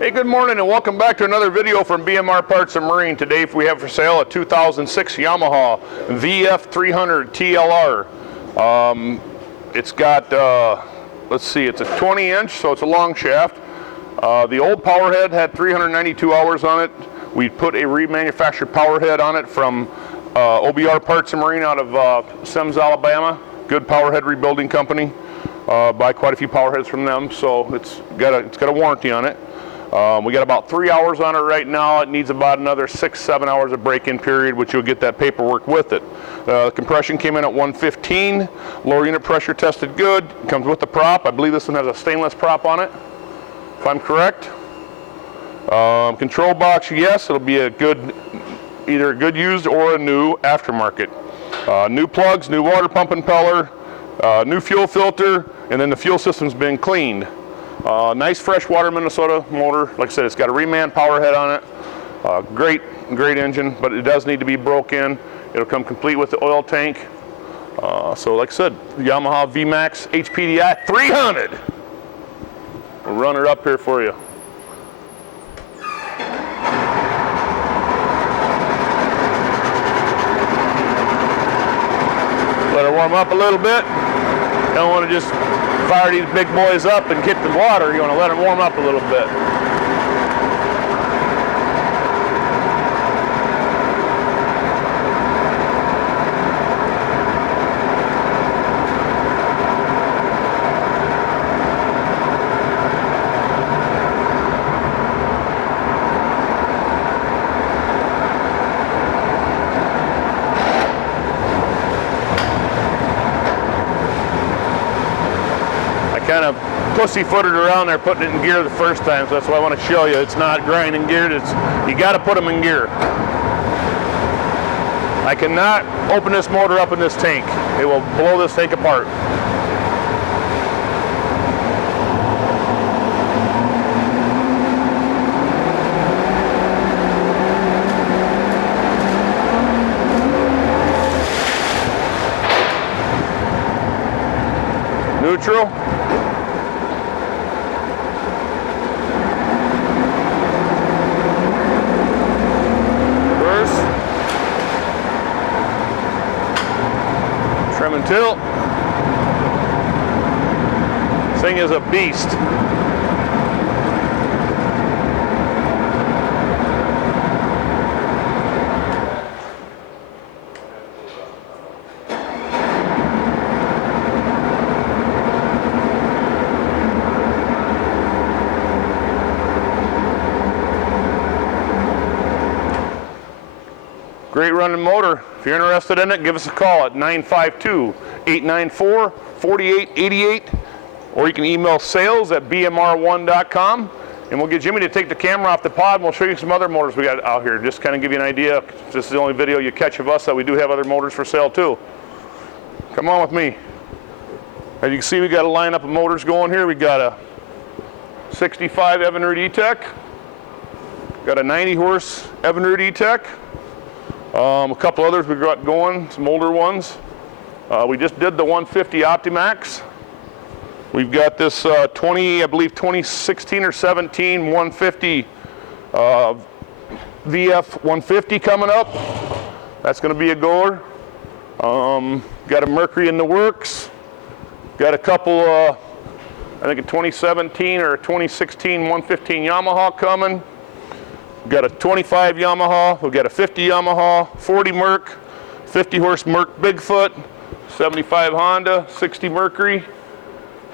Hey, good morning and welcome back to another video from BMR Parts and Marine. Today we have for sale a 2006 Yamaha VF300 TLR. It's got, let's see, it's a 20-inch, so it's a long shaft. The old power head had 392 hours on it. We put a remanufactured power head on it from OBR Parts and Marine out of Sims, Alabama. Good power head rebuilding company. Buy quite a few power heads from them, so it's got a warranty on it. We got about 3 hours on it right now. It needs about another 6-7 hours of break-in period, which you'll get that paperwork with it. Compression came in at 115. Lower unit pressure tested good. Comes with the prop. I believe this one has a stainless prop on it, if I'm correct. Control box, yes, it'll be either a good used or a new aftermarket. New plugs, new water pump impeller, new fuel filter, and then the fuel system's been cleaned. Nice freshwater Minnesota motor. Like I said, it's got a reman power head on it. Great engine, but it does need to be broke in. It'll come complete with the oil tank. So like I said, Yamaha VMAX HPDI 300. We'll run her up here for you. Let her warm up a little bit. Don't want to just fire these big boys up and get the water. You want to let them warm up a little bit. Kind of pussyfooted around there putting it in gear the first time, so that's why I want to show you. It's not grinding geared. You got to put them in gear. I cannot open this motor up in this tank. It will blow this tank apart. Neutral. Trim and tilt. This thing is a beast. Great running motor. If you're interested in it, give us a call at 952-894-4888, or you can email sales@bmr1.com, and we'll get Jimmy to take the camera off the pod, and we'll show you some other motors we got out here. Just kind of give you an idea. If this is the only video you catch of us, that we do have other motors for sale too. Come on with me. As you can see, we got a lineup of motors going here. We got a 65 Evinrude E-Tech, got a 90 horse Evinrude E-Tech. A couple others we got going, some older ones. We just did the 150 Optimax. We've got this 2016 or 17 150 VF 150 coming up. That's going to be a goer. Got a Mercury in the works. Got a couple, I think a 2017 or a 2016 115 Yamaha coming. We've got a 25 Yamaha, we've got a 50 Yamaha, 40 Merc, 50 horse Merc Bigfoot, 75 Honda, 60 Mercury.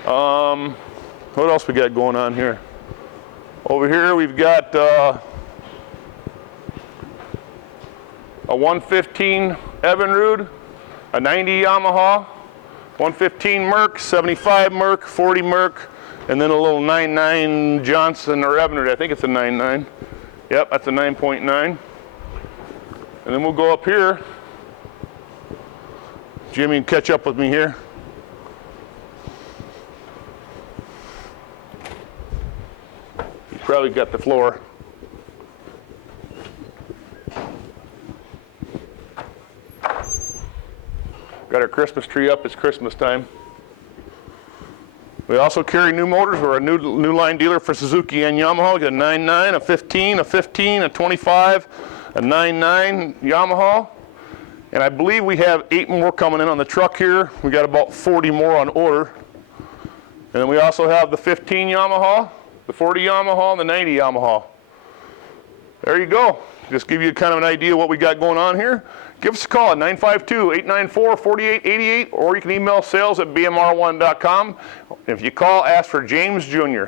What else we got going on here? Over here we've got a 115 Evinrude, a 90 Yamaha, 115 Merc, 75 Merc, 40 Merc, and then a little 99 Johnson or Evinrude. I think it's a 99. Yep, that's a 9.9. And then we'll go up here. Jimmy, catch up with me here. You probably got the floor. Got our Christmas tree up. It's Christmas time. We also carry new motors. We're a new line dealer for Suzuki and Yamaha. We got a 9.9, a 15, a 15, a 25, a 9.9 Yamaha. And I believe we have 8 more coming in on the truck here. We got about 40 more on order. And then we also have the 15 Yamaha, the 40 Yamaha, and the 90 Yamaha. There you go. Just give you kind of an idea of what we got going on here. Give us a call at 952-894-4888, or you can email sales@bmr1.com. If you call, ask for James Jr.